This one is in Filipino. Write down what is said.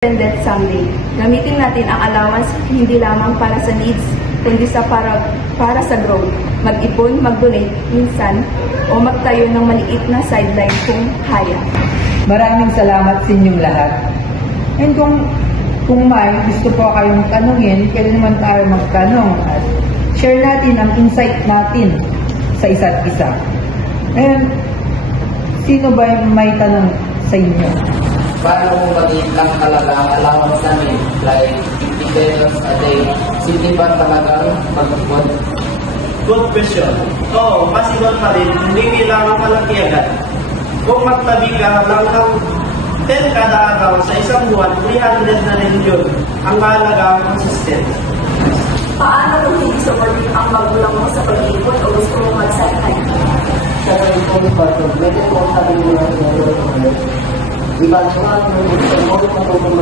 Independent someday. Gamitin natin ang allowance hindi lamang para sa needs, kundi para sa growth. Mag-ipon, mag-donate minsan, o magtayo ng maliit na sideline kung kaya. Maraming salamat sa inyong lahat. And kung may gusto po kayong tanungin, pwede naman tayo magtanong at share natin ang insight natin sa isa't isa. And sino ba yung may tanong sa inyo? Paano kung maliit lang talaga ang allowance namin, like 50 pesos a day? Sige ba talagang mag-ipon? Good question. Oo, possible pa rin. Hindi kailangan malaki agad. Kung magtabi ka lang ng 10 kada araw sa isang buwan, 300 na rin yun. Ang mahalaga ang consistent. Paano kung hindi supportive ang magulang mo sa pag-ipon o gusto mong mag-sideline? Sa ipon pa ito, pwede mo sabihin mo na iba naman, yung gusto mo,